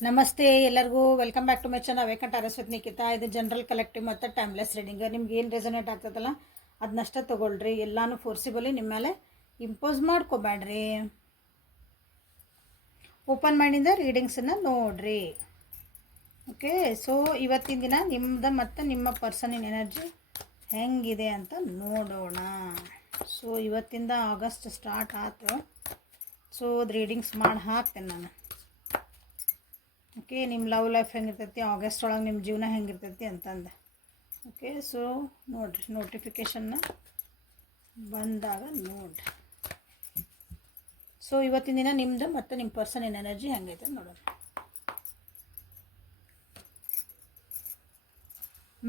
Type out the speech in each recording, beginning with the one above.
ನಮಸ್ತೆ ಎಲ್ಲರಿಗೂ welcome back to my channel ವೇಕಂಠ ಅರಸ್ವತ್ ನಿಖಿತಾ. ಇದು ಜನರಲ್ ಕಲೆಕ್ಟಿವ್ ಮತ್ತು ಟೈಮ್ಲೆಸ್ ರೀಡಿಂಗ್. ನಿಮ್ಗೆ ಏನು ರೆಸನೇಟ್ ಆಗ್ತದಲ್ಲ ಅದನ್ನಷ್ಟೇ ತೊಗೊಳ್ರಿ. ಎಲ್ಲಾನು ಫೋರ್ಸಿಬಲಿ ನಿಮ್ಮ ಮೇಲೆ ಇಂಪೋಸ್ ಮಾಡ್ಕೋಬೇಡ್ರಿ. ಓಪನ್ ಮೈಂಡಿಂದ ರೀಡಿಂಗ್ಸನ್ನು ನೋಡ್ರಿ. ಓಕೆ, ಸೊ ಇವತ್ತಿನ ದಿನ ನಿಮ್ಮದು ಮತ್ತು ನಿಮ್ಮ ಪರ್ಸನಿನ ಎನರ್ಜಿ ಹೆಂಗಿದೆ ಅಂತ ನೋಡೋಣ. ಸೊ ಇವತ್ತಿಂದ ಆಗಸ್ಟ್ ಸ್ಟಾರ್ಟ್ ಆಯ್ತು. ಸೊ ಅದು ರೀಡಿಂಗ್ಸ್ ಮಾಡಿ ಹಾಕ್ತೇನೆ ನಾನು. ಓಕೆ, ನಿಮ್ಮ ಲವ್ ಲೈಫ್ ಹೆಂಗಿರ್ತೈತಿ, ಆಗಸ್ಟ್ ಒಳಗೆ ನಿಮ್ಮ ಜೀವನ ಹೆಂಗಿರ್ತೈತಿ ಅಂತಂದು. ಓಕೆ, ಸೊ ನೋಡಿರಿ, ನೋಟಿಫಿಕೇಷನ್ನ ಬಂದಾಗ ನೋಡಿರಿ. ಸೊ ಇವತ್ತಿನ ದಿನ ನಿಮ್ಮದು ಮತ್ತು ನಿಮ್ಮ ಪರ್ಸನ್ ಎನರ್ಜಿ ಹೆಂಗೈತೆ ನೋಡೋಣ.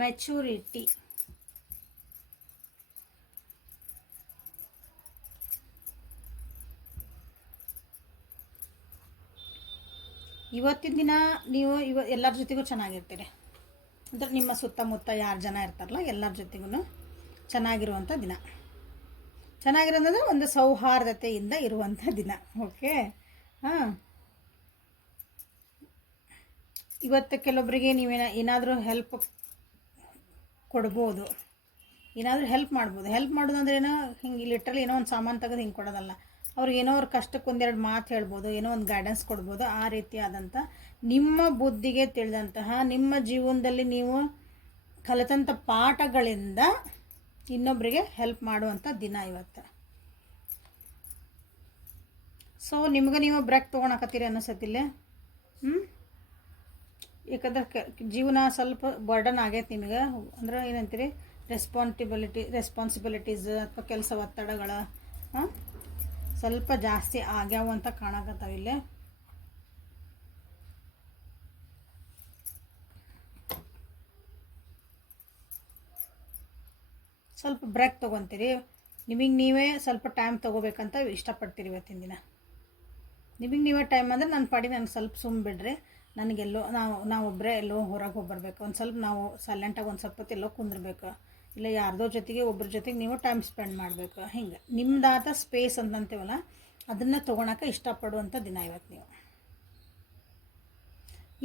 ಮೆಚೂರಿಟಿ. ಇವತ್ತಿನ ದಿನ ನೀವು ಎಲ್ಲರ ಜೊತೆಗೂ ಚೆನ್ನಾಗಿರ್ತೀರಿ. ಅಂದರೆ ನಿಮ್ಮ ಸುತ್ತಮುತ್ತ ಯಾರು ಜನ ಇರ್ತಾರಲ್ಲ ಎಲ್ಲರ ಜೊತೆಗೂ ಚೆನ್ನಾಗಿರುವಂಥ ದಿನ. ಚೆನ್ನಾಗಿರೋದಂದ್ರೆ ಒಂದು ಸೌಹಾರ್ದತೆಯಿಂದ ಇರುವಂಥ ದಿನ. ಓಕೆ, ಹಾಂ, ಇವತ್ತು ಕೆಲವೊಬ್ಬರಿಗೆ ಏನಾದರೂ ಹೆಲ್ಪ್ ಕೊಡ್ಬೋದು, ಏನಾದರೂ ಹೆಲ್ಪ್ ಮಾಡ್ಬೋದು. ಹೆಲ್ಪ್ ಮಾಡೋದು ಅಂದ್ರೆ ಏನೋ ಹಿಂಗೆ ಲಿಟ್ರಲಿ ಏನೋ ಒಂದು ಸಾಮಾನು ತೆಗೆದು ಹಿಂಗೆ ಕೊಡೋದಲ್ಲ. ಅವ್ರಿಗೆ ಏನೋ ಅವ್ರ ಕಷ್ಟಕ್ಕೆ ಒಂದೆರಡು ಮಾತು ಹೇಳ್ಬೋದು, ಏನೋ ಒಂದು ಗೈಡೆನ್ಸ್ ಕೊಡ್ಬೋದು. ಆ ರೀತಿಯಾದಂಥ ನಿಮ್ಮ ಬುದ್ಧಿಗೆ ತಿಳಿದಂತಹ ನಿಮ್ಮ ಜೀವನದಲ್ಲಿ ನೀವು ಕಲಿತಂಥ ಪಾಠಗಳಿಂದ ಇನ್ನೊಬ್ಬರಿಗೆ ಹೆಲ್ಪ್ ಮಾಡುವಂಥ ದಿನ ಇವತ್ತು. ಸೊ ನಿಮ್ಗೆ ನೀವು ಬ್ರೇಕ್ ತೊಗೊಳಕತ್ತೀರಿ ಅನ್ನಿಸತ್ತಿಲ್ಲ. ಯಾಕಂದ್ರೆ ಜೀವನ ಸ್ವಲ್ಪ ಬರ್ಡನ್ ಆಗೈತೆ ನಿಮಗೆ. ಅಂದ್ರೆ ಏನಂತೀರಿ, ರೆಸ್ಪಾನ್ಸಿಬಿಲಿಟೀಸ್ ಅಥವಾ ಕೆಲಸ ಒತ್ತಡಗಳ ಸ್ವಲ್ಪ ಜಾಸ್ತಿ ಆಗ್ಯಾವ ಅಂತ ಕಾಣಕತ್ತಾವಿಲ್ಲ. ಸ್ವಲ್ಪ ಬ್ರೇಕ್ ತೊಗೊತೀರಿ. ನಿಮಗೆ ನೀವೇ ಸ್ವಲ್ಪ ಟೈಮ್ ತೊಗೋಬೇಕಂತ ಇಷ್ಟಪಡ್ತೀರಿ ಇವತ್ತಿನ ದಿನ. ನಿಮಗೆ ನೀವೇ ಟೈಮ್ ಅಂದರೆ ನನ್ನ ಪಾಡಿ ನನಗೆ ಸ್ವಲ್ಪ ಸುಮ್ಮ ಬಿಡ್ರಿ. ನನಗೆಲ್ಲೋ ನಾವೊಬ್ಬರೇ ಎಲ್ಲೋ ಹೊರಗೆ ಹೋಗ್ಬರ್ಬೇಕು, ಒಂದು ಸ್ವಲ್ಪ ನಾವು ಸೈಲೆಂಟಾಗಿ ಒಂದು ಸ್ವಲ್ಪ ಹೊತ್ತು ಎಲ್ಲೋ ಕುಂದಿರ್ಬೇಕು, ಇಲ್ಲ ಯಾರ್ದೋ ಜೊತೆಗೆ ಒಬ್ಬರ ಜೊತೆಗೆ ನೀವು ಟೈಮ್ ಸ್ಪೆಂಡ್ ಮಾಡಬೇಕು. ಹಿಂಗೆ ನಿಮ್ಮದಾದ ಸ್ಪೇಸ್ ಅಂತಂತೀವಲ್ಲ ಅದನ್ನು ತೊಗೊಳಕ್ಕೆ ಇಷ್ಟಪಡುವಂಥ ದಿನ ಇವತ್ತು ನೀವು.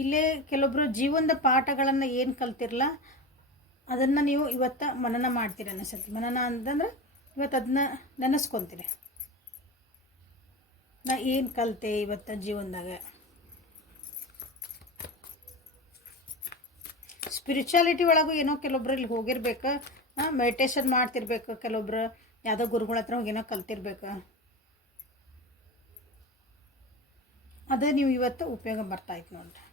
ಇಲ್ಲೇ ಕೆಲವೊಬ್ಬರು ಜೀವನದ ಪಾಠಗಳನ್ನು ಏನು ಕಲ್ತಿರಲ್ಲ ಅದನ್ನು ನೀವು ಇವತ್ತು ಮನನ ಮಾಡ್ತೀರಿ ಅನ್ನಿಸತ್ತೆ. ಮನನ ಅಂತಂದ್ರೆ ಇವತ್ತು ಅದನ್ನ ನೆನೆಸ್ಕೊತೀರಿ. ನಾ ಏನು ಕಲಿತೆ ಇವತ್ತು ಜೀವನದಾಗ. ಸ್ಪಿರಿಚುಯಾಲಿಟಿ ಒಳಗೂ ಏನೋ ಕೆಲವೊಬ್ರು ಇಲ್ಲಿ ಹೋಗಿರ್ಬೇಕು, ಮೆಡಿಟೇಷನ್ ಮಾಡ್ತಿರ್ಬೇಕು, ಕೆಲವೊಬ್ರು ಯಾವುದೋ ಗುರುಗಳ ಹತ್ರ ಹೋಗೇನೋ ಕಲ್ತಿರ್ಬೇಕು. ಅದೇ ನೀವು ಇವತ್ತು ಉಪಯೋಗ ಬರ್ತಾಯಿತ್ತು ನೋಡ್ರಿ.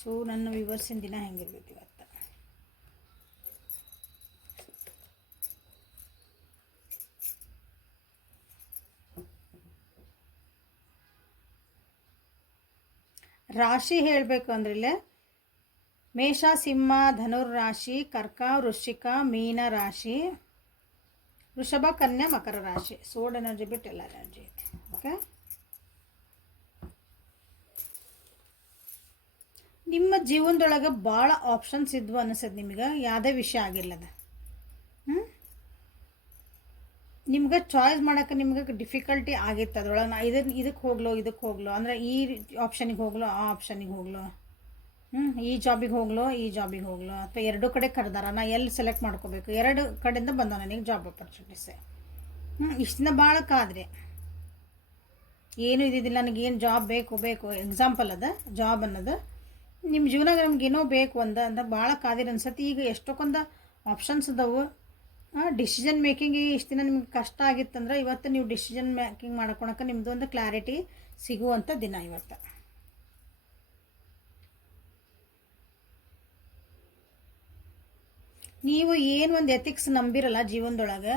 ಸೊ ನನ್ನ ವಿವರ್ಸಿನ ದಿನ ಹೆಂಗಿರ್ಬೇಕು ಇವತ್ತು. ರಾಶಿ ಹೇಳಬೇಕು ಅಂದ್ರೆ ಇಲ್ಲೇ ಮೇಷ, ಸಿಂಹ, ಧನುರ್ ರಾಶಿ, ಕರ್ಕ, ವೃಶ್ಚಿಕ, ಮೀನ ರಾಶಿ, ವೃಷಭ, ಕನ್ಯಾ, ಮಕರ ರಾಶಿ. ಸೋಡ್ ಎನರ್ಜಿ ಬಿಟ್ಟು ಎಲ್ಲ ಎನರ್ಜಿ ಐತೆ. ಓಕೆ, ನಿಮ್ಮ ಜೀವನದೊಳಗೆ ಭಾಳ ಆಪ್ಷನ್ಸ್ ಇದ್ವು ಅನಿಸೋದು ನಿಮಗೆ. ಯಾವುದೇ ವಿಷಯ ಆಗಿಲ್ಲದ ನಿಮ್ಗೆ ಚಾಯ್ಸ್ ಮಾಡೋಕೆ ನಿಮ್ಗೆ ಡಿಫಿಕಲ್ಟಿ ಆಗಿತ್ತು. ಅದ್ರೊಳಗೆ ನಾ ಇದಕ್ಕೆ ಹೋಗ್ಲೋ ಅಂದರೆ ಈ ಆಪ್ಷನಿಗೆ ಹೋಗ್ಲೋ, ಆ ಆಪ್ಷನಿಗೆ ಹೋಗ್ಲೋ, ಈ ಜಾಬಿಗೆ ಹೋಗ್ಲೋ ಅಥವಾ ಎರಡೂ ಕಡೆ ಕರೆದಾರ, ನಾ ಎಲ್ಲಿ ಸೆಲೆಕ್ಟ್ ಮಾಡ್ಕೋಬೇಕು. ಎರಡು ಕಡೆಯಿಂದ ಬಂದ ನನಗೆ ಜಾಬ್ ಆಪರ್ಚುನಿಟೀಸೆ. ಇಷ್ಟು ದಿನ ಭಾಳ ಕಾದ್ರೆ ಏನು ಇದ್ದಿದ್ದಿಲ್ಲ. ನನಗೇನು ಜಾಬ್ ಬೇಕು ಎಕ್ಸಾಂಪಲ್ ಅದ ಜಾಬ್ ಅನ್ನೋದು. ನಿಮ್ಮ ಜೀವನಾಗ ನಮ್ಗೇನೋ ಬೇಕು ಅಂತ ಭಾಳ ಕಾದಿರ ಅನ್ಸತ್ತೆ. ಈಗ ಎಷ್ಟೊಂದು ಆಪ್ಷನ್ಸ್ ಅದಾವು. ಡಿಸಿಷನ್ ಮೇಕಿಂಗ್ ಇಷ್ಟು ದಿನ ನಿಮ್ಗೆ ಕಷ್ಟ ಆಗಿತ್ತಂದ್ರೆ ಇವತ್ತು ನೀವು ಡಿಸಿಷನ್ ಮೇಕಿಂಗ್ ಮಾಡ್ಕೊಳಕ್ಕೆ ನಿಮ್ಮದು ಒಂದು ಕ್ಲಾರಿಟಿ ಸಿಗುವಂಥ ದಿನ ಇವತ್ತು. ನೀವು ಏನು ಒಂದು ಎಥಿಕ್ಸ್ ನಂಬಿರಲ್ಲ ಜೀವನದೊಳಗೆ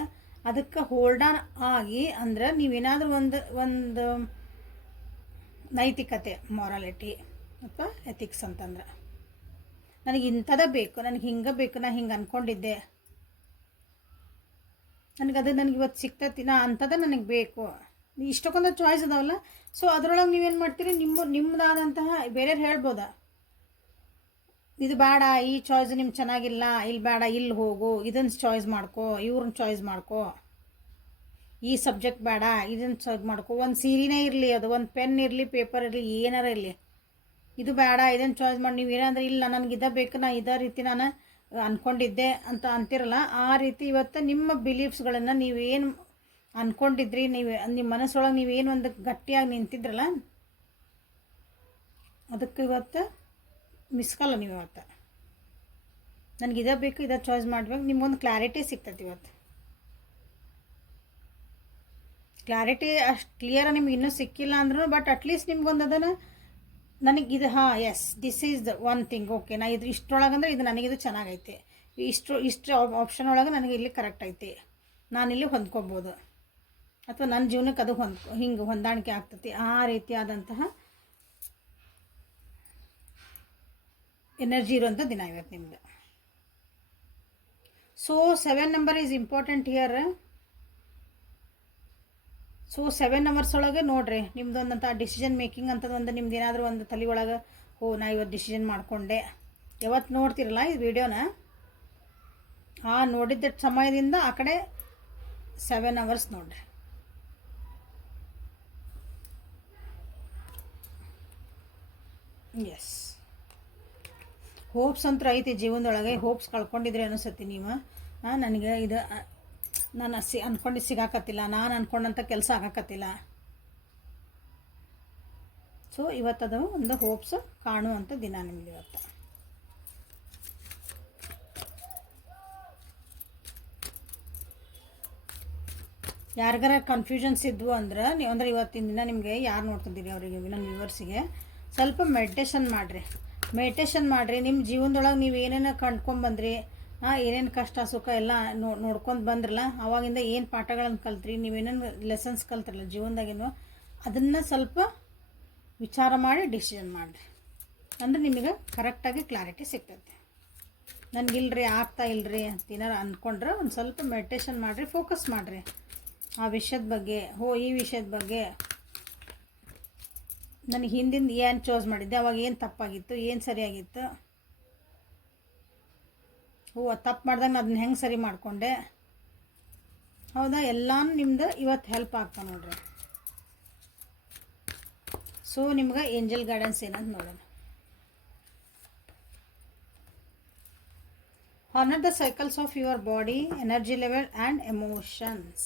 ಅದಕ್ಕೆ ಹೋಲ್ಡ್ ಆನ್ ಆಗಿ ಅಂದ್ರೆ ನೀವೇನಾದರೂ ಒಂದು ನೈತಿಕತೆ, ಮಾರಾಲಿಟಿ ಅಥವಾ ಎಥಿಕ್ಸ್ ಅಂತಂದ್ರೆ ನನಗೆ ಇಂಥದ ಬೇಕು, ನನಗೆ ಹಿಂಗೆ ಬೇಕು, ನಾ ಹಿಂಗೆ ಅಂದ್ಕೊಂಡಿದ್ದೆ, ನನಗೆ ಇವತ್ತು ಸಿಗ್ತೈತಿ, ನಾ ಅಂಥದ್ದು ನನಗೆ ಬೇಕು. ಇಷ್ಟಕ್ಕೊಂದು ಚಾಯ್ಸ್ ಅದಾವಲ್ಲ. ಸೊ ಅದರೊಳಗೆ ನೀವೇನು ಮಾಡ್ತೀರಿ, ನಿಮ್ಮದಾದಂತಹ ಬೇರೆಯವ್ರು ಹೇಳ್ಬೋದಾ ಇದು ಬೇಡ, ಈ ಚಾಯ್ಸ್ ನಿಮ್ಗೆ ಚೆನ್ನಾಗಿಲ್ಲ, ಇಲ್ಲಿ ಬೇಡ, ಇಲ್ಲಿ ಹೋಗು, ಇದನ್ನು ಚಾಯ್ಸ್ ಮಾಡ್ಕೋ, ಇವ್ರನ್ನ ಚಾಯ್ಸ್ ಮಾಡ್ಕೋ. ಈ ಸಬ್ಜೆಕ್ಟ್ ಬೇಡ ಇದನ್ನು ಚಾಯ್ಸ್ ಮಾಡ್ಕೊ. ಒಂದು ಸೀರೆನೇ ಇರಲಿ, ಅದು ಒಂದು ಪೆನ್ ಇರಲಿ, ಪೇಪರ್ ಇರಲಿ, ಏನಾರ ಇರಲಿ, ಇದು ಬೇಡ ಇದನ್ನು ಚಾಯ್ಸ್ ಮಾಡಿ. ನೀವು ಏನಂದ್ರೆ ಇಲ್ಲ ನನಗೆ ಇದೇ ಬೇಕು, ನಾ ಇದೇ ರೀತಿ ನಾನು ಅಂದ್ಕೊಂಡಿದ್ದೆ ಅಂತ ಅಂತಿರಲ್ಲ, ಆ ರೀತಿ ಇವತ್ತು ನಿಮ್ಮ ಬಿಲೀಫ್ಸ್ಗಳನ್ನು ನೀವೇನು ಅಂದ್ಕೊಂಡಿದ್ರಿ, ನಿಮ್ಮ ಮನಸ್ಸೊಳಗೆ ನೀವೇನು ಒಂದು ಗಟ್ಟಿಯಾಗಿ ನಿಂತಿದ್ರಲ್ಲ, ಅದಕ್ಕೆ ಇವತ್ತು ಮಿಸ್ಕಲ್ಲ. ನೀವು ಇವತ್ತು ನನಗೆ ಇದೇ ಬೇಕು, ಇದೇ ಚಾಯ್ಸ್ ಮಾಡ್ಬೇಕು, ನಿಮ್ಗೊಂದು ಕ್ಲಾರಿಟಿ ಸಿಗ್ತೈತಿ. ಇವತ್ತು ಕ್ಲಾರಿಟಿ ಅಷ್ಟು ಕ್ಲಿಯರ್ ನಿಮ್ಗೆ ಇನ್ನೂ ಸಿಕ್ಕಿಲ್ಲ ಅಂದ್ರೂ, ಬಟ್ ಅಟ್ಲೀಸ್ಟ್ ನಿಮ್ಗೊಂದು ಅದನ್ನು ನನಗೆ ಇದು yes this is the one thing, okay ನಾ ಇದು ಇಷ್ಟರೊಳಗಂದ್ರೆ ಇದು ನನಗಿದು ಚೆನ್ನಾಗೈತೆ, ಇಷ್ಟು ಆಪ್ಷನ್ ಒಳಗೆ ನನಗೆ ಇಲ್ಲಿ ಕರೆಕ್ಟ್ ಐತಿ, ನಾನಿಲ್ಲಿ ಹೊಂದ್ಕೊಬೋದು, ಅಥವಾ ನನ್ನ ಜೀವನಕ್ಕೆ ಅದು ಹಿಂಗೆ ಹೊಂದಾಣಿಕೆ ಆಗ್ತೈತಿ. ಆ ರೀತಿಯಾದಂತಹ ಎನರ್ಜಿ ಇರುವಂಥ ದಿನ ಇವತ್ತು ನಿಮ್ಮದು. So 7 number is important here. So 7 hours ಒಳಗೆ ನೋಡಿರಿ ನಿಮ್ದೊಂದಂಥ ಡಿಸಿಷನ್ ಮೇಕಿಂಗ್ ಅಂತದ್ದು ಒಂದು ನಿಮ್ದು ಏನಾದರೂ ಒಂದು ತಲೆ ಒಳಗೆ ನಾ ಇವತ್ತು ಡಿಸಿಷನ್ ಮಾಡಿಕೊಂಡೆ, ಯಾವತ್ತು ನೋಡ್ತಿರಲ್ಲ ಈ ವಿಡಿಯೋನ, ಆ ನೋಡಿದ್ದ ಸಮಯದಿಂದ ಆ ಕಡೆ 7 ಅವರ್ಸ್ ನೋಡಿರಿ. ಎಸ್, ಹೋಪ್ಸ್ ಅಂತೂ ಐತಿ ಜೀವನದೊಳಗೆ. ಹೋಪ್ಸ್ ಕಳ್ಕೊಂಡಿದ್ರೆ ಅನಿಸುತ್ತೆ ನೀವು, ನನಗೆ ಇದು ನಾನು ಅಂದ್ಕೊಂಡು ಸಿಗಾಕತ್ತಿಲ್ಲ, ನಾನು ಅಂದ್ಕೊಂಡಂಥ ಕೆಲಸ ಆಗಾಕತ್ತಿಲ್ಲ. ಸೊ ಇವತ್ತದು ಒಂದು ಹೋಪ್ಸ್ ಕಾಣುವಂಥ ದಿನ ನಿಮ್ಗೆ ಇವತ್ತು. ಯಾರಿಗಾರ ಕನ್ಫ್ಯೂಷನ್ಸ್ ಇದ್ವು ಅಂದ್ರೆ ನೀವು ಅಂದ್ರೆ ಇವತ್ತಿನ ದಿನ ನಿಮಗೆ ಯಾರು ನೋಡ್ತಿದ್ದೀರಿ ಅವರಿಗೆ ನನ್ನ ವ್ಯೂವರ್ಸಿಗೆ ಸ್ವಲ್ಪ ಮೆಡಿಟೇಷನ್ ಮಾಡಿರಿ. ನಿಮ್ಮ ಜೀವನದೊಳಗೆ ನೀವು ಏನೇನು ಕಂಡ್ಕೊಂಡ್ಬಂದ್ರಿ, ಏನೇನು ಕಷ್ಟ ಸುಖ ಎಲ್ಲ ನೋಡ್ಕೊಂಡು ಬಂದ್ರಲ್ಲ, ಆವಾಗಿಂದ ಏನು ಪಾಠಗಳನ್ನು ಕಲ್ತ್ರಿ, ನೀವೇನೇನು ಲೆಸನ್ಸ್ ಕಲ್ತಿರಲ್ಲ ಜೀವನದಾಗಿನೂ, ಅದನ್ನು ಸ್ವಲ್ಪ ವಿಚಾರ ಮಾಡಿ ಡಿಸಿಷನ್ ಮಾಡಿರಿ. ಅಂದ್ರೆ ನಿಮಗೆ ಕರೆಕ್ಟಾಗಿ ಕ್ಲಾರಿಟಿ ಸಿಗ್ತೈತೆ. ನನಗಿಲ್ರಿ ಆಗ್ತಾ ಇಲ್ರಿ ಅಂತ ಏನಾರು ಅಂದ್ಕೊಂಡ್ರೆ ಒಂದು ಸ್ವಲ್ಪ ಮೆಡಿಟೇಷನ್ ಮಾಡಿರಿ, ಫೋಕಸ್ ಮಾಡಿರಿ ಆ ವಿಷಯದ ಬಗ್ಗೆ. ಈ ವಿಷಯದ ಬಗ್ಗೆ ನನಗೆ ಹಿಂದಿಂದ ಏನು ಚೂಸ್ ಮಾಡಿದ್ದೆ, ಅವಾಗ ಏನು ತಪ್ಪಾಗಿತ್ತು, ಏನು ಸರಿಯಾಗಿತ್ತು, ತಪ್ಪು ಮಾಡ್ದಾಗ ಅದನ್ನ ಹೆಂಗೆ ಸರಿ ಮಾಡಿಕೊಂಡೆ, ಹೌದಾ, ಎಲ್ಲನೂ ನಿಮ್ದು ಇವತ್ತು ಹೆಲ್ಪ್ ಆಗ್ತಾ ನೋಡ್ರಿ. ಸೊ ನಿಮ್ಗೆ ಏಂಜಲ್ ಗೈಡೆನ್ಸ್ ಏನಂತ ನೋಡೋಣ. Honour the cycles of your body, energy level and emotions.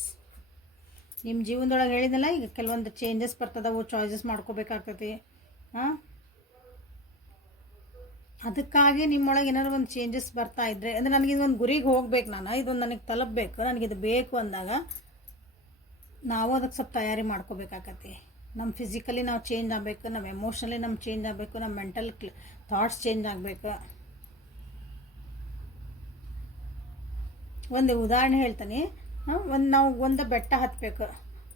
ನಿಮ್ಮ ಜೀವನದೊಳಗೆ ಹೇಳಿದ್ನಲ್ಲ, ಈಗ ಕೆಲವೊಂದು ಚೇಂಜಸ್ ಬರ್ತದವು, ಚಾಯ್ಸಸ್ ಮಾಡ್ಕೋಬೇಕಾಗ್ತೈತಿ. ಅದಕ್ಕಾಗಿ ನಿಮ್ಮೊಳಗೆ ಏನಾದ್ರು ಒಂದು ಚೇಂಜಸ್ ಬರ್ತಾ ಇದ್ದರೆ, ಅಂದರೆ ನನಗಿದೊಂದು ಗುರಿಗೆ ಹೋಗ್ಬೇಕು, ಇದೊಂದು ನನಗೆ ತಲುಪಬೇಕು, ನನಗಿದು ಬೇಕು ಅಂದಾಗ ನಾವು ಅದಕ್ಕೆ ಸ್ವಲ್ಪ ತಯಾರಿ ಮಾಡ್ಕೋಬೇಕಾಗತ್ತೆ. ನಮ್ಮ ಫಿಸಿಕಲಿ ನಾವು ಚೇಂಜ್ ಆಗಬೇಕು, ನಮ್ಮ ಎಮೋಷನಲಿ ನಮ್ಮ ಚೇಂಜ್ ಆಗಬೇಕು, ನಮ್ಮ ಮೆಂಟಲ್ ಥಾಟ್ಸ್ ಚೇಂಜ್ ಆಗಬೇಕು. ಒಂದು ಉದಾಹರಣೆ ಹೇಳ್ತೀನಿ. ನಾವು ಒಂದು ಬೆಟ್ಟ ಹತ್ತಬೇಕು,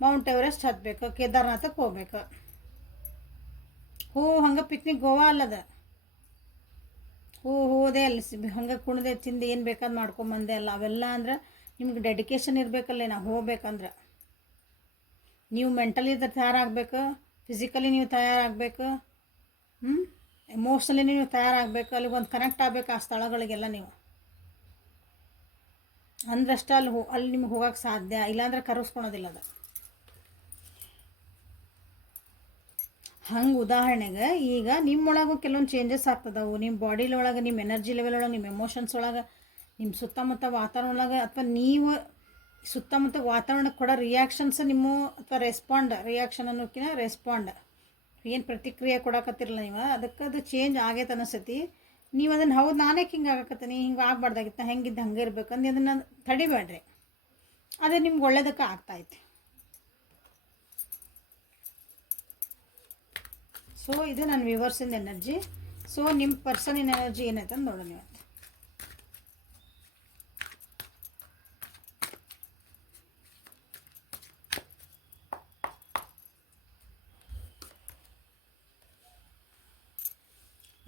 ಮೌಂಟ್ ಎವರೆಸ್ಟ್ ಹತ್ತಬೇಕು, ಕೇದಾರ್ನಾಥಕ್ಕೆ ಹೋಗ್ಬೇಕು. ಹಂಗೆ ಪಿಕ್ನಿಕ್ ಗೋವಾ ಅಲ್ಲದ, ಹೋದೆ ಅಲ್ಲಿ ಹಂಗೆ ಕುಣ್ದೆ ತಿಂದು ಏನು ಬೇಕಾದ್ ಮಾಡ್ಕೊಂಬಂದೆ ಅಲ್ಲ. ಅವೆಲ್ಲ ಅಂದ್ರೆ ನಿಮ್ಗೆ ಡೆಡಿಕೇಶನ್ ಇರಬೇಕಲ್ಲೇ. ನಾವು ಹೋಗ್ಬೇಕಂದ್ರೆ ನೀವು ಮೆಂಟಲಿ ತಯಾರಾಗಬೇಕು, ಫಿಸಿಕಲಿ ನೀವು ತಯಾರಾಗಬೇಕು, ಎಮೋಷ್ನಲಿ ನೀವು ತಯಾರಾಗಬೇಕು. ಅಲ್ಲಿಗೆ ಒಂದು ಕನೆಕ್ಟ್ ಆಗಬೇಕು ಆ ಸ್ಥಳಗಳಿಗೆಲ್ಲ ನೀವು. ಅಂದ್ರಷ್ಟೇ ಅಲ್ಲಿ ನಿಮ್ಗೆ ಹೋಗೋಕ್ಕೆ ಸಾಧ್ಯ, ಇಲ್ಲಾಂದ್ರೆ ಕರೆಸ್ಕೊಳೋದಿಲ್ಲ ಅದು. ಹಂಗೆ ಉದಾಹರಣೆಗೆ ಈಗ ನಿಮ್ಮೊಳಗೂ ಕೆಲವೊಂದು ಚೇಂಜಸ್ ಆಗ್ತದವು, ನಿಮ್ಮ ಬಾಡಿಲೊಳಗೆ, ನಿಮ್ಮ ಎನರ್ಜಿ ಲೆವೆಲ್ ಒಳಗೆ, ನಿಮ್ಮ ಎಮೋಷನ್ಸ್ ಒಳಗೆ, ನಿಮ್ಮ ಸುತ್ತಮುತ್ತ ವಾತಾವರಣ ಒಳಗೆ, ಅಥವಾ ನೀವು ಸುತ್ತಮುತ್ತ ವಾತಾವರಣಕ್ಕೆ ಕೊಡೋ ರಿಯಾಕ್ಷನ್ಸ್ ನಿಮ್ಮ, ಅಥವಾ ರಿಯಾಕ್ಷನ್ ಅನ್ನೋಕ್ಕಿಂತ ರೆಸ್ಪಾಂಡ್, ಏನು ಪ್ರತಿಕ್ರಿಯೆ ಕೊಡಕತ್ತಿರಲ್ಲ ನೀವು, ಅದಕ್ಕೆ ಅದು ಚೇಂಜ್ ಆಗೈತೆ ಅನಿಸ್ತೈತಿ. ನೀವು ಅದನ್ನು ಹೌದು ನಾನೇ ಹಿಂಗೆ ಆಗಕತ್ತೀನಿ, ಹಿಂಗೆ ಆಗಬಾರ್ದಾಗಿತ್ತ, ಹೆಂಗಿದ್ದು ಹಂಗೆ ಇರ್ಬೇಕಂದು ಅದನ್ನು ತಡಿಬೇಡ್ರಿ. ಅದೇ ನಿಮ್ಗೆ ಒಳ್ಳೇದಕ್ಕೆ ಆಗ್ತಾಯಿತ್ತು. ಸೊ ಇದು ನನ್ನ ವ್ಯೂವರ್ಸಿಂದ ಎನರ್ಜಿ. ಸೊ ನಿಮ್ಮ ಪರ್ಸನಿನ ಎನರ್ಜಿ ಏನೈತೆ ಅಂತ ನೋಡೋಣ ಇವತ್ತು.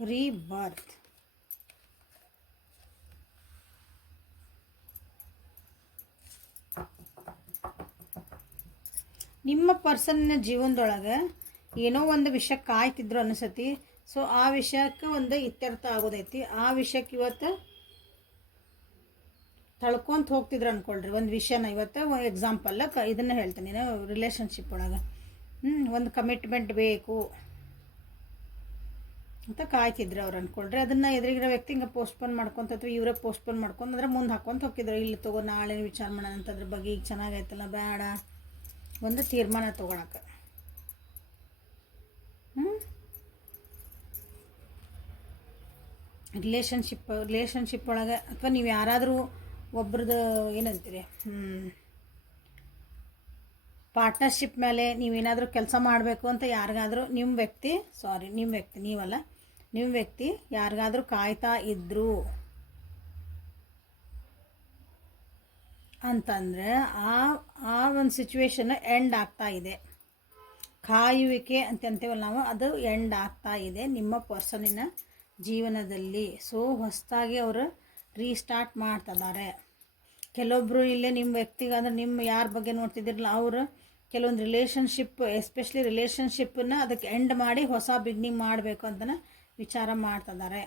ರೀಬರ್ತ್. ನಿಮ್ಮ ಪರ್ಸನ್ನ ಜೀವನದೊಳಗೆ ಏನೋ ಒಂದು ವಿಷಯ ಕಾಯ್ತಿದ್ರು ಅನಿಸತಿ. ಸೊ ಆ ವಿಷಯಕ್ಕೆ ಒಂದು ಇತ್ಯರ್ಥ ಆಗೋದೈತಿ. ಆ ವಿಷಯಕ್ಕೆ ಇವತ್ತು ತಳ್ಕೊಂತ ಹೋಗ್ತಿದ್ರು ಅಂದ್ಕೊಳ್ರಿ ಒಂದು ವಿಷಯನ. ಇವತ್ತು ಎಕ್ಸಾಂಪಲ್ ಇದನ್ನು ಹೇಳ್ತೀನಿ ನಾನು, ರಿಲೇಷನ್ಶಿಪ್ ಒಳಗೆ ಒಂದು ಕಮಿಟ್ಮೆಂಟ್ ಬೇಕು ಅಂತ ಕಾಯ್ತಿದ್ರು ಅವ್ರು ಅಂದ್ಕೊಳ್ರಿ. ಅದನ್ನು ಎದುರಿಗಿರೋ ವ್ಯಕ್ತಿ ಹಿಂಗೆ ಪೋಸ್ಟ್ಪೋನ್ ಮಾಡ್ಕೊತ ಅಥವಾ ಇವರೇ ಪೋಸ್ಟ್ಪೋನ್ ಮಾಡ್ಕೊಂಡು ಅಂದ್ರೆ ಮುಂದೆ ಹಾಕ್ಕೊಂತ ಹೋಗ್ತಿದ್ರು. ಇಲ್ಲಿ ತಗೋ ನಾಳೆ ವಿಚಾರ ಮಾಡೋಣ ಅಂತ, ಅದ್ರ ಬಗ್ಗೆ ಈಗ ಚೆನ್ನಾಗೈತಲ್ಲ ಬೇಡ, ಒಂದು ತೀರ್ಮಾನ ತೊಗೊಳಕ್ಕೆ. ರಿಲೇಷನ್ಶಿಪ್ ಒಳಗೆ ಅಥವಾ ನೀವು ಯಾರಾದರೂ ಒಬ್ರದ್ದು ಏನಂತೀರಿ ಪಾರ್ಟ್ನರ್ಶಿಪ್ ಮೇಲೆ ನೀವೇನಾದರೂ ಕೆಲಸ ಮಾಡಬೇಕು ಅಂತ ಯಾರಿಗಾದರೂ ನಿಮ್ಮ ವ್ಯಕ್ತಿ ಯಾರಿಗಾದರೂ ಕಾಯ್ತಾ ಇದ್ರು ಅಂತಂದರೆ ಆ ಒಂದು ಸಿಚುವೇಶನ್ ಎಂಡ್ ಆಗ್ತಾ ಇದೆ. ಕಾಯುವಿಕೆ ಅಂತೀವಲ್ಲ ನಾವು, ಅದು ಎಂಡ್ ಆಗ್ತಾ ಇದೆ ನಿಮ್ಮ ಪರ್ಸನಿನ ಜೀವನದಲ್ಲಿ. ಸೊ ಹೊಸದಾಗಿ ಅವರು ರೀಸ್ಟಾರ್ಟ್ ಮಾಡ್ತಿದ್ದಾರೆ. ಕೆಲವೊಬ್ಬರು ಇಲ್ಲೇ ನಿಮ್ಮ ವ್ಯಕ್ತಿಗೆ ಅಂದರೆ ನಿಮ್ಮ ಯಾರ ಬಗ್ಗೆ ನೋಡ್ತಿದ್ದಿರಲ್ಲ ಅವರು ಕೆಲವೊಂದು ರಿಲೇಷನ್ಶಿಪ್, ಎಸ್ಪೆಷಲಿ ರಿಲೇಷನ್ಶಿಪ್ಪನ್ನು ಅದಕ್ಕೆ ಎಂಡ್ ಮಾಡಿ ಹೊಸ ಬಿಗ್ನಿಂಗ್ ಮಾಡಬೇಕು ಅಂತಲೇ ವಿಚಾರ ಮಾಡ್ತಿದ್ದಾರೆ.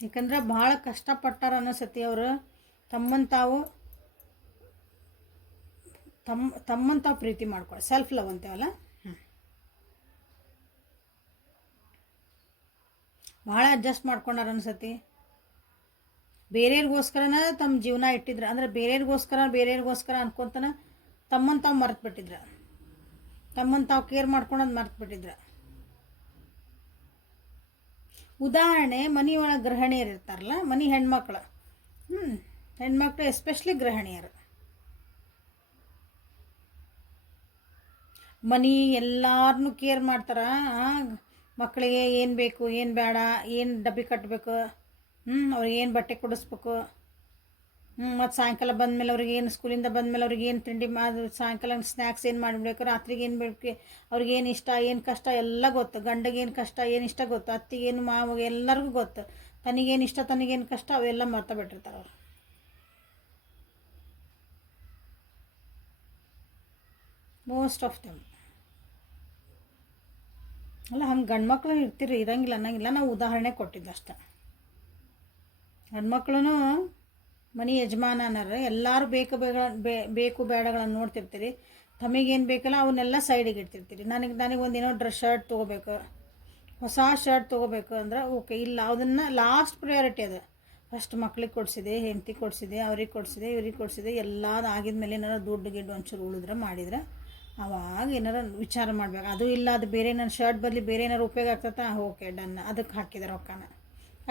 ಯಾಕಂದ್ರೆ ಭಾಳ ಕಷ್ಟಪಟ್ಟಾರ ಅನ್ನಿಸತಿ ಅವರು ತಮ್ಮನ್ನು ತಾವು ಪ್ರೀತಿ ಮಾಡ್ಕೊಳ್ಳಿ, ಸೆಲ್ಫ್ ಲವ್ ಅಂತೇವಲ್ಲ, ಭಾಳ ಅಡ್ಜಸ್ಟ್ ಮಾಡ್ಕೊಂಡಾರ ಅನ್ಸತಿ. ಬೇರೆಯವ್ರಿಗೋಸ್ಕರನ ತಮ್ಮ ಜೀವನ ಇಟ್ಟಿದ್ರು ಅಂದರೆ ಬೇರೆಯವ್ರಿಗೋಸ್ಕರ ಅನ್ಕೊತಾನ ತಮ್ಮನ್ನು ತಾವು ಮರೆತು ಬಿಟ್ಟಿದ್ರ, ತಮ್ಮನ್ನು ತಾವು ಕೇರ್ ಮಾಡ್ಕೊಳೋದು ಮರೆತು ಬಿಟ್ಟಿದ್ರ. ಉದಾಹರಣೆ, ಮನೆ ಒಳಗೆ ಗೃಹಿಣಿಯರು ಇರ್ತಾರಲ್ಲ, ಮನೆ ಹೆಣ್ಮಕ್ಳು ಎಸ್ಪೆಷಲಿ ಗೃಹಿಣಿಯರು ಮನೆ ಎಲ್ಲಾರನ್ನೂ ಕೇರ್ ಮಾಡ್ತಾರ. ಮಕ್ಕಳಿಗೆ ಏನು ಬೇಕು ಏನು ಬೇಡ, ಏನು ಡಬ್ಬಿ ಕಟ್ಟಬೇಕು, ಅವ್ರಿಗೆ ಏನು ಬಟ್ಟೆ ಕೊಡಿಸ್ಬೇಕು, ಮತ್ತು ಸಾಯಂಕಾಲ ಬಂದಮೇಲೆ ಅವ್ರಿಗೆ ಏನು ಸ್ಕೂಲಿಂದ ಬಂದಮೇಲೆ ಅವ್ರಿಗೆ ಏನು ತಿಂಡಿ ಸಾಯಂಕಾಲ ಸ್ನ್ಯಾಕ್ಸ್ ಏನು ಮಾಡಬೇಕು, ರಾತ್ರಿಗೆ ಏನು ಬೇಕು, ಅವ್ರಿಗೇನು ಇಷ್ಟ ಏನು ಕಷ್ಟ ಎಲ್ಲ ಗೊತ್ತು. ಗಂಡಗೇನು ಕಷ್ಟ ಏನು ಇಷ್ಟ ಗೊತ್ತು, ಅತ್ತಿಗೇನು ಮಾವಿಗೆ ಎಲ್ಲರಿಗೂ ಗೊತ್ತು. ತನಗೇನು ಇಷ್ಟ ತನಗೇನು ಕಷ್ಟ ಅವೆಲ್ಲ ಮರ್ತ ಬಿಟ್ಟಿರ್ತಾರೆ ಅವ್ರು. ಮೋಸ್ಟ್ ಆಫ್ ದಮ್ ಅಲ್ಲ, ಹಂಗೆ ಗಂಡ್ಮಕ್ಳು ಇರಂಗಿಲ್ಲ ಅನ್ನಂಗಿಲ್ಲ, ನಾವು ಉದಾಹರಣೆ ಕೊಟ್ಟಿದ್ದಷ್ಟೆ. ಗಂಡ್ಮಕ್ಳು ಮನೆ ಯಜಮಾನರು ಎಲ್ಲರೂ ಬೇಕು ಬೇಡಗಳನ್ನು ನೋಡ್ತಿರ್ತೀರಿ. ತಮಗೇನು ಬೇಕಲ್ಲ ಅವನ್ನೆಲ್ಲ ಸೈಡಿಗೆ ಇಡ್ತಿರ್ತೀರಿ. ನನಗೆ ಒಂದೇನೋ ಶರ್ಟ್ ತೊಗೋಬೇಕು, ಹೊಸ ಶರ್ಟ್ ತೊಗೋಬೇಕು ಅಂದ್ರೆ ಓಕೆ, ಇಲ್ಲ ಅದನ್ನು ಲಾಸ್ಟ್ ಪ್ರಯಾರಿಟಿ ಅದು. ಫಸ್ಟ್ ಮಕ್ಳಿಗೆ ಕೊಡಿಸಿದೆ, ಹೆಂಡತಿ ಕೊಡಿಸಿದೆ, ಅವ್ರಿಗೆ ಕೊಡಿಸಿದೆ, ಇವ್ರಿಗೆ ಕೊಡಿಸಿದೆ, ಎಲ್ಲ ಆಗಿದ್ಮೇಲೆ ಏನಾರು ದುಡ್ಡು ಗಿಡ್ಡು ಒಂಚೂರು ಉಳಿದ್ರೆ ಮಾಡಿದ್ರೆ ಅವಾಗ ಏನಾರು ವಿಚಾರ ಮಾಡ್ಬೇಕು. ಅದು ಇಲ್ಲ, ಅದು ಬೇರೆ ನನ್ನ ಶರ್ಟ್ ಬದಲಿ ಬೇರೆ ಏನಾರು ಉಪಯೋಗ ಆಗ್ತದೆ, ಓಕೆ ಡನ್, ಅದಕ್ಕೆ ಹಾಕಿದೆ ರೊಕ್ಕನ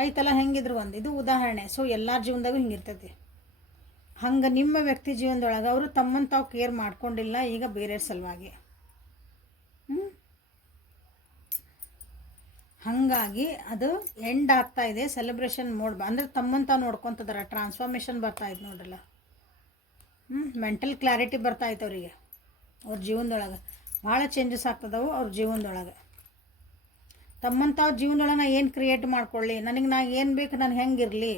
ಆಯ್ತಲ್ಲ. ಹೆಂಗಿದ್ರು ಇದು ಉದಾಹರಣೆ. ಸೊ ಎಲ್ಲರ ಜೀವನದಾಗೂ ಹಿಂಗಿರ್ತೈತಿ. ಹಂಗೆ ನಿಮ್ಮ ವ್ಯಕ್ತಿ ಜೀವನದೊಳಗೆ ಅವರು ತಮ್ಮನ್ನು ತಾವು ಕೇರ್ ಮಾಡ್ಕೊಂಡಿಲ್ಲ ಈಗ ಬೇರೆಯವ್ರ ಸಲುವಾಗಿ. ಹಾಗಾಗಿ ಅದು ಎಂಡ್ ಆಗ್ತಾ ಇದೆ. ಸೆಲೆಬ್ರೇಷನ್ ಮೋಡ್ ಅಂದರೆ ತಮ್ಮನ್ನು ತಾವು ನೋಡ್ಕೊತಿದಾರೆ. ಟ್ರಾನ್ಸ್ಫಾರ್ಮೇಷನ್ ಬರ್ತಾಯಿತ್ತು ನೋಡ್ರಲ್ಲ. ಮೆಂಟಲ್ ಕ್ಲಾರಿಟಿ ಬರ್ತಾಯಿತ್ತು ಅವರಿಗೆ. ಅವ್ರ ಜೀವನದೊಳಗೆ ಭಾಳ ಚೇಂಜಸ್ ಆಗ್ತದವು. ಅವ್ರ ಜೀವನದೊಳಗೆ ತಮ್ಮನ್ನು ತಾವು ಜೀವನದೊಳಗೆ ಏನು ಕ್ರಿಯೇಟ್ ಮಾಡ್ಕೊಳ್ಳಿ, ನನಗೆ ಏನು ಬೇಕು, ನಾನು ಹೆಂಗಿರಲಿ,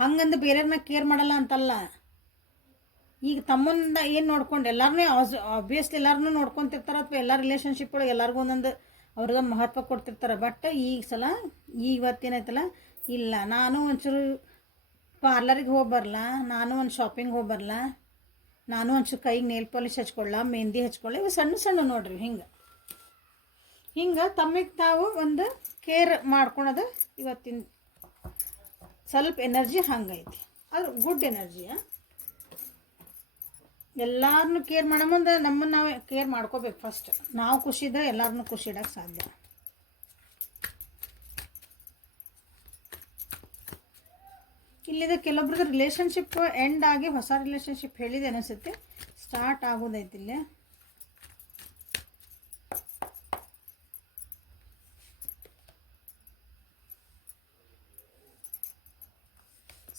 ಹಂಗಂದು ಬೇರೆಯವ್ರನ್ನ ಕೇರ್ ಮಾಡಲ್ಲ ಅಂತಲ್ಲ. ಈಗ ತಮ್ಮನ್ನ ಏನು ನೋಡ್ಕೊಂಡು ಎಲ್ಲರನ್ನೂ ಆಬ್ವಿಯಸ್ಲಿ ಎಲ್ಲರನ್ನೂ ನೋಡ್ಕೊತಿರ್ತಾರೆ, ಅಥವಾ ಎಲ್ಲ ರಿಲೇಷನ್ಶಿಪ್ ಒಳಗೆ ಎಲ್ಲರಿಗೂ ಒಂದೊಂದು ಅವ್ರದ್ದು ಮಹತ್ವ ಕೊಡ್ತಿರ್ತಾರೆ. ಬಟ್ ಇವತ್ತೇನೈತಲ್ಲ, ಇಲ್ಲ ನಾನು ಒಂಚೂರು ಪಾರ್ಲರಿಗೆ ಹೋಗಿ ಬರಲ್ಲ, ನಾನು ಒಂದು ಶಾಪಿಂಗ್ ಹೋಗಿ ಬರಲ್ಲ, ನಾನು ಒಂಚೂರು ಕೈಗೆ ನೇಲ್ ಪಾಲಿಶ್ ಹಚ್ಕೊಳ್ಳ, ಮೆಹಂದಿ ಹಚ್ಕೊಳ್ಳ, ಇವು ಸಣ್ಣ ಸಣ್ಣ ನೋಡ್ರಿ. ಹಿಂಗೆ ತಮಗೆ ತಾವು ಒಂದು ಕೇರ್ ಮಾಡ್ಕೊಳೋದು ಇವತ್ತಿನ ಸ್ವಲ್ಪ ಎನರ್ಜಿ ಹಂಗೈತಿ. ಅದು ಗುಡ್ ಎನರ್ಜಿ. ಎಲ್ಲರನ್ನೂ ಕೇರ್ ಮಾಡೋ ಮುಂದೆ ನಮ್ಮನ್ನು ನಾವು ಕೇರ್ ಮಾಡ್ಕೋಬೇಕು. ಫಸ್ಟ್ ನಾವು ಖುಷಿ ಇದ್ದರೆ ಎಲ್ಲರನ್ನೂ ಖುಷಿ ಇಡೋಕ್ಕೆ ಸಾಧ್ಯ. ಇಲ್ಲಿದೆ ಕೆಲವೊಬ್ರದ್ದು ರಿಲೇಷನ್ಶಿಪ್ ಎಂಡ್ ಆಗಿ ಹೊಸ ರಿಲೇಷನ್ಶಿಪ್ ಹೇಳಿದೆ ಅನಿಸುತ್ತೆ, ಸ್ಟಾರ್ಟ್ ಆಗೋದೈತಿ ಇಲ್ಲಿ.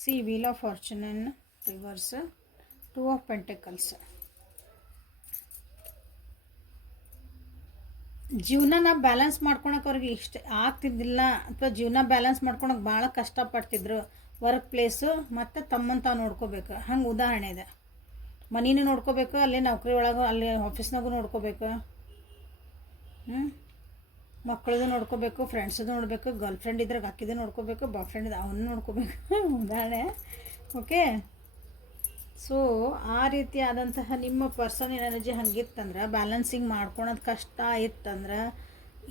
See wheel of fortune in reverse, 2 of pentacles. ಜೀವನನ ಬ್ಯಾಲೆನ್ಸ್ ಮಾಡ್ಕೊಳಕ್ಕೆ ಅವ್ರಿಗೆ ಇಷ್ಟ ಆಗ್ತಿದ್ದಿಲ್ಲ, ಅಥವಾ ಜೀವನ ಬ್ಯಾಲೆನ್ಸ್ ಮಾಡ್ಕೊಳಕ್ಕೆ ಭಾಳ ಕಷ್ಟಪಡ್ತಿದ್ರು. ವರ್ಕ್ ಪ್ಲೇಸು ಮತ್ತು ತಮ್ಮನ್ನು ತಾವು ನೋಡ್ಕೋಬೇಕು. ಹಂಗೆ ಉದಾಹರಣೆ ಇದೆ. ಮನೇನೂ ನೋಡ್ಕೋಬೇಕು, ಅಲ್ಲಿ ನೌಕರಿ ಒಳಗೂ ಅಲ್ಲಿ ಆಫೀಸ್ನಾಗೂ ನೋಡ್ಕೋಬೇಕು, ಮಕ್ಕಳದು ನೋಡ್ಕೋಬೇಕು, ಫ್ರೆಂಡ್ಸದು ನೋಡಬೇಕು, ಗರ್ಲ್ ಫ್ರೆಂಡ್ ಇದ್ರೆ ಅಕ್ಕಿದು ನೋಡ್ಕೋಬೇಕು, ಬಾಯ್ ಫ್ರೆಂಡ್ ಇದ್ರೆ ಅವನು ನೋಡ್ಕೋಬೇಕು ಉದಾಹರಣೆ. ಓಕೆ, ಸೊ ಆ ರೀತಿ ಆದಂತಹ ನಿಮ್ಮ ಪರ್ಸನಲ್ ಎನರ್ಜಿ ಹಂಗಿತ್ತಂದ್ರೆ, ಬ್ಯಾಲೆನ್ಸಿಂಗ್ ಮಾಡ್ಕೊಳೋದು ಕಷ್ಟ ಇತ್ತಂದ್ರೆ,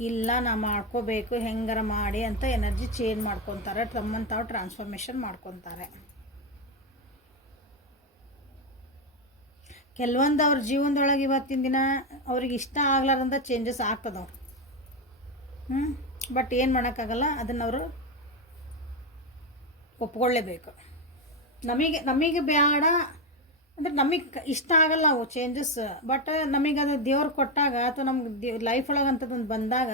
ಇಲ್ಲ ನಾ ಮಾಡ್ಕೋಬೇಕು ಹೆಂಗಾರ ಮಾಡಿ ಅಂತ ಎನರ್ಜಿ ಚೇಂಜ್ ಮಾಡ್ಕೊತಾರೆ, ತಮ್ಮನ್ನು ತಾವು ಟ್ರಾನ್ಸ್ಫಾರ್ಮೇಷನ್ ಮಾಡ್ಕೊತಾರೆ. ಕೆಲವೊಂದು ಅವ್ರ ಜೀವನದೊಳಗೆ ಇವತ್ತಿನ ದಿನ ಅವ್ರಿಗೆ ಇಷ್ಟ ಆಗ್ಲಾರಂಥ ಚೇಂಜಸ್ ಆಗ್ತದವು. ಬಟ್ ಏನು ಮಾಡೋಕ್ಕಾಗಲ್ಲ, ಅದನ್ನು ಅವರು ಒಪ್ಕೊಳ್ಳೇಬೇಕು. ನಮಗೆ ಬೇಡ ಅಂದರೆ ನಮಗೆ ಇಷ್ಟ ಆಗಲ್ಲ ಅವು ಚೇಂಜಸ್. ಬಟ್ ನಮಗೆ ಅದು ದೇವ್ರು ಕೊಟ್ಟಾಗ ಅಥವಾ ನಮ್ಗೆ ಲೈಫ್ ಒಳಗೆ ಅಂಥದ್ದೊಂದು ಬಂದಾಗ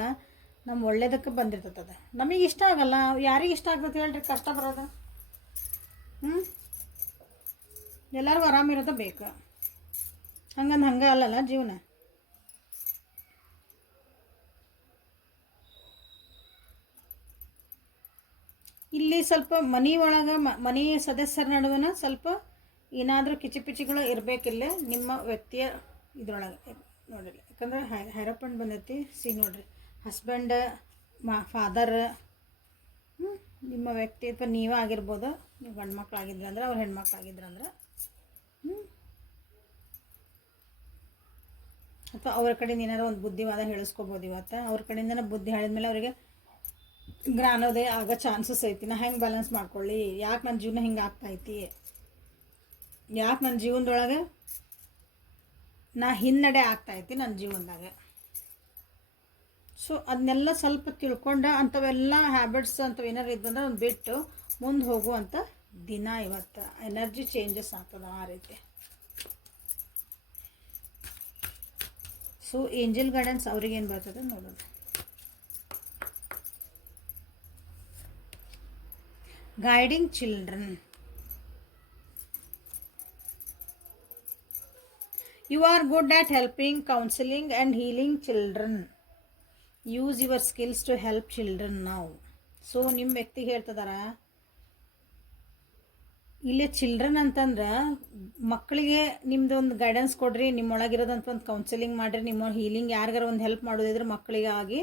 ನಮ್ಮ ಒಳ್ಳೇದಕ್ಕೆ ಬಂದಿರ್ತದೆ. ನಮಗೆ ಇಷ್ಟ ಆಗಲ್ಲ, ಯಾರಿಗೆ ಇಷ್ಟ ಆಗ್ತದೆ ಹೇಳ್ರಿ ಕಷ್ಟ ಬರೋದು. ಎಲ್ಲರಿಗೂ ಆರಾಮಿರೋದು ಬೇಕು, ಹಂಗೆ ಅಲ್ಲಲ್ಲ ಜೀವನ. ಇಲ್ಲಿ ಸ್ವಲ್ಪ ಮನೆ ಒಳಗೆ ಮನೆ ಸದಸ್ಯರ ನಡುವನ ಸ್ವಲ್ಪ ಏನಾದರೂ ಕಿಚಿಪಿಚಿಗಳು ಇರಬೇಕಿಲ್ಲ ನಿಮ್ಮ ವ್ಯಕ್ತಿಯ ಇದ್ರೊಳಗೆ ನೋಡಿರಿ. ಯಾಕಂದ್ರೆ ಹೈರಪ್ಪಂಡು ಬಂದೈತಿ. ನೋಡಿರಿ, ಹಸ್ಬೆಂಡ್ ಫಾದರ್ ನಿಮ್ಮ ವ್ಯಕ್ತಿ ಅಥವಾ ನೀವೇ ಆಗಿರ್ಬೋದು. ನೀವು ಗಂಡು ಮಕ್ಕಳಾಗಿದ್ರಿ ಅಂದ್ರೆ ಅವ್ರು ಹೆಣ್ಮಕ್ಳಾಗಿದ್ರಂದ್ರೆ, ಅಥವಾ ಅವ್ರ ಕಡೆಯಿಂದ ಏನಾರು ಒಂದು ಬುದ್ಧಿವಾದ ಹೇಳಿಸ್ಕೋಬೋದು. ಇವತ್ತು ಅವ್ರ ಕಡೆಯಿಂದನೇ ಬುದ್ಧಿ ಹೇಳಿದ್ಮೇಲೆ ಅವರಿಗೆ ಜ್ಞಾನೋದಯ ಆಗೋ ಚಾನ್ಸಸ್ ಐತಿ. ನಾ ಹೆಂಗೆ ಬ್ಯಾಲೆನ್ಸ್ ಮಾಡ್ಕೊಳ್ಳಿ, ಯಾಕೆ ನನ್ನ ಜೀವನ ಹಿಂಗೆ ಆಗ್ತಾಯಿತಿ, ಯಾಕೆ ನನ್ನ ಜೀವನದೊಳಗೆ ನಾ ಹಿನ್ನಡೆ ಆಗ್ತಾಯಿತಿ ನನ್ನ ಜೀವನದಾಗ. ಸೊ ಅದನ್ನೆಲ್ಲ ಸ್ವಲ್ಪ ತಿಳ್ಕೊಂಡು ಅಂಥವೆಲ್ಲ ಹ್ಯಾಬಿಟ್ಸ್ ಅಂಥವು ಏನಾರು ಇದ್ದಂದ್ರೆ ಒಂದು ಬಿಟ್ಟು ಮುಂದೆ ಹೋಗುವಂಥ ದಿನ ಇವತ್ತು. ಎನರ್ಜಿ ಚೇಂಜಸ್ ಆಗ್ತದೆ ಆ ರೀತಿ. ಸೊ ಏಂಜಲ್ ಗೈಡೆನ್ಸ್ ಅವ್ರಿಗೇನು ಬರ್ತದೆ ನೋಡೋಣ. Guiding children. You are good at helping, counseling and healing children. Use your skills to help children now. So ನಿಮ್ಮ ವ್ಯಕ್ತಿಗೆ ಹೇಳ್ತದಾರ ಇಲ್ಲಿ ಚಿಲ್ಡ್ರನ್ ಅಂತಂದ್ರೆ ಮಕ್ಕಳಿಗೆ ನಿಮ್ದು ಒಂದು ಗೈಡೆನ್ಸ್ ಕೊಡ್ರಿ, ನಿಮ್ಮೊಳಗಿರೋದಂತ ಒಂದು ಕೌನ್ಸಿಲಿಂಗ್ ಮಾಡಿರಿ, ನಿಮ್ಮ ಹೀಲಿಂಗ್ ಯಾರಿಗಾರ ಒಂದು ಹೆಲ್ಪ್ ಮಾಡೋದಿದ್ರೆ ಮಕ್ಕಳಿಗೆ ಆಗಿ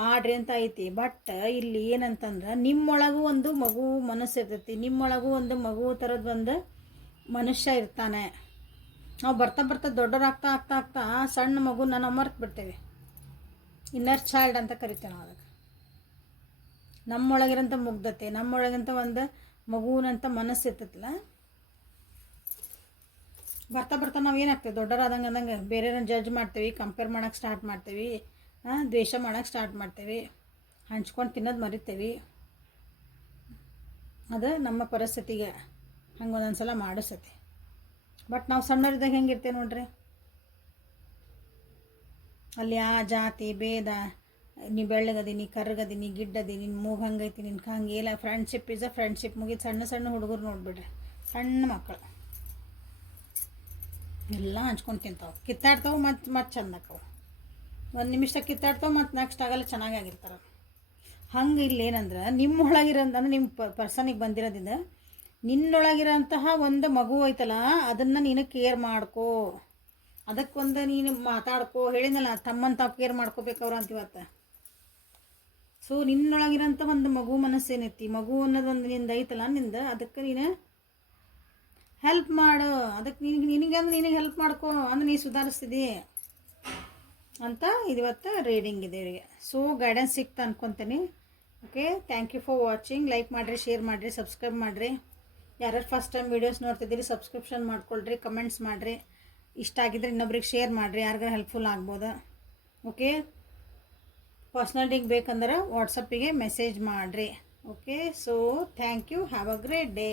ಮಾಡಿರಿ ಅಂತ ಐತಿ. ಬಟ್ ಇಲ್ಲಿ ಏನಂತಂದ್ರೆ ನಿಮ್ಮೊಳಗೂ ಒಂದು ಮಗು ಮನಸ್ಸು ಇರ್ತೈತಿ, ನಿಮ್ಮೊಳಗೂ ಒಂದು ಮಗು ಥರದ್ದು ಒಂದು ಮನುಷ್ಯ ಇರ್ತಾನೆ. ನಾವು ಬರ್ತಾ ದೊಡ್ಡವರಾಗ್ತಾ ಆಗ್ತಾ ಸಣ್ಣ ಮಗುನ ನಾವು ಮರ್ತು ಬಿಡ್ತೇವೆ. ಇನ್ನರ್ ಚೈಲ್ಡ್ ಅಂತ ಕರಿತೇವೆ ನಾವು ಅದಕ್ಕೆ. ನಮ್ಮೊಳಗಿರೋಂಥ ಮುಗ್ಧತೆ, ನಮ್ಮೊಳಗಿಂತ ಒಂದು ಮಗುವಿನಂಥ ಮನಸ್ಸು ಇರ್ತೈತಲ್ಲ, ಬರ್ತಾ ನಾವು ಏನಾಗ್ತೇವೆ ದೊಡ್ಡವರಾದಂಗೆ ಬೇರೆಯವ್ರನ್ನ ಜಡ್ಜ್ ಮಾಡ್ತೇವೆ, ಕಂಪೇರ್ ಮಾಡೋಕ್ಕೆ ಸ್ಟಾರ್ಟ್ ಮಾಡ್ತೇವೆ, ದ್ವೇಷ ಮಾಡೋಕ್ಕೆ ಸ್ಟಾರ್ಟ್ ಮಾಡ್ತೇವೆ, ಹಂಚ್ಕೊಂಡು ತಿನ್ನೋದು ಮರಿತೇವೆ. ಅದು ನಮ್ಮ ಪರಿಸ್ಥಿತಿಗೆ ಹಂಗೆ ಒಂದೊಂದು ಸಲ ಮಾಡಿಸ್ತೈತಿ. ಬಟ್ ನಾವು ಸಣ್ಣವರಿದ್ದಾಗ ಹೆಂಗಿರ್ತೇವೆ ನೋಡ್ರಿ, ಅಲ್ಲಿ ಆ ಜಾತಿ ಭೇದ, ನೀ ಬೆಳ್ಳಗದೀನಿ ಕರ್ಗದೀನಿ ಗಿಡ್ಡದೀನಿ ನಿನ್ನ ಮೂಗು ಹಂಗೈತಿ ನಿನ್ಗೆ ಹಂಗೆ ಇಲ್ಲ. ಫ್ರೆಂಡ್ಶಿಪ್ ಇಸ್ ಅ ಫ್ರೆಂಡ್ಶಿಪ್ ಮುಗಿದು ಸಣ್ಣ ಹುಡುಗರು ನೋಡ್ಬಿಡ್ರಿ, ಸಣ್ಣ ಮಕ್ಕಳು ಎಲ್ಲ ಹಂಚ್ಕೊಂಡು ತಿಂತಾವೆ, ಕಿತ್ತಾಡ್ತಾವೆ, ಮತ್ತು ಚಂದಕ್ಕವು. ಒಂದು ನಿಮಿಷ ಕಿತ್ತಾಡ್ತಾವೆ, ಮತ್ತು ನೆಕ್ಸ್ಟ್ ಆಗಲ್ಲ ಚೆನ್ನಾಗಿರ್ತಾರೆ. ಹಂಗೆ ಇಲ್ಲೇನಂದ್ರೆ ನಿಮ್ಮೊಳಗಿರೋಂದ್ರೆ ನಿಮ್ಮ ಪರ್ಸನಿಗೆ ಬಂದಿರೋದಿಂದ ನಿನ್ನೊಳಗಿರೋಂತಹ ಒಂದು ಮಗು ಐತಲ್ಲ ಅದನ್ನು ನೀನು ಕೇರ್ ಮಾಡ್ಕೋ, ಅದಕ್ಕೊಂದು ನೀನು ಮಾತಾಡ್ಕೋ. ಹೇಳಿದ್ನಲ್ಲ ತಮ್ಮನ್ನು ತಾವು ಕೇರ್ ಮಾಡ್ಕೋಬೇಕವ್ರು ಅಂತಿವತ್ತು. ಸೊ ನಿನ್ನೊಳಗಿರೋಂಥ ಒಂದು ಮಗು ಮನಸ್ಸೇನೈತಿ, ಮಗು ಅನ್ನೋದೊಂದು ನಿಂದು ಐತಲ್ಲ ನಿಂದ, ಅದಕ್ಕೆ ನೀನು ಹೆಲ್ಪ್ ಮಾಡು. ಅದಕ್ಕೆ ನಿನಗೆ ಹೆಲ್ಪ್ ಮಾಡ್ಕೋ ಅಂದ್ರೆ ನೀ ಸುಧಾರಿಸ್ತಿದ್ದಿ ಅಂತ ಇವತ್ತು ರೀಡಿಂಗ್ ಇದೆ ಇವರಿಗೆ. ಸೊ ಗೈಡೆನ್ಸ್ ಸಿಕ್ತಾ ಅನ್ಕೊತೀನಿ. Okay, thank you for watching. Like ಮಾಡಿರಿ, ಶೇರ್ ಮಾಡಿರಿ, ಸಬ್ಸ್ಕ್ರೈಬ್ ಮಾಡಿರಿ. ಯಾರ್ಯಾರು ಫಸ್ಟ್ ಟೈಮ್ ವೀಡಿಯೋಸ್ ನೋಡ್ತಿದ್ದೀರಿ ಸಬ್ಸ್ಕ್ರಿಪ್ಷನ್ ಮಾಡ್ಕೊಳ್ರಿ, ಕಮೆಂಟ್ಸ್ ಮಾಡಿರಿ, ಇಷ್ಟ ಆಗಿದ್ರೆ ಇನ್ನೊಬ್ರಿಗೆ ಶೇರ್ ಮಾಡಿರಿ, ಯಾರಿಗಾರ ಹೆಲ್ಪ್ಫುಲ್ ಆಗ್ಬೋದು. ಓಕೆ, ಪರ್ಸ್ನಲ್ ಡಿಂಗ್ ಬೇಕಂದ್ರೆ ವಾಟ್ಸಪ್ಪಿಗೆ ಮೆಸೇಜ್ ಮಾಡಿರಿ. Okay, so thank you, have a great day.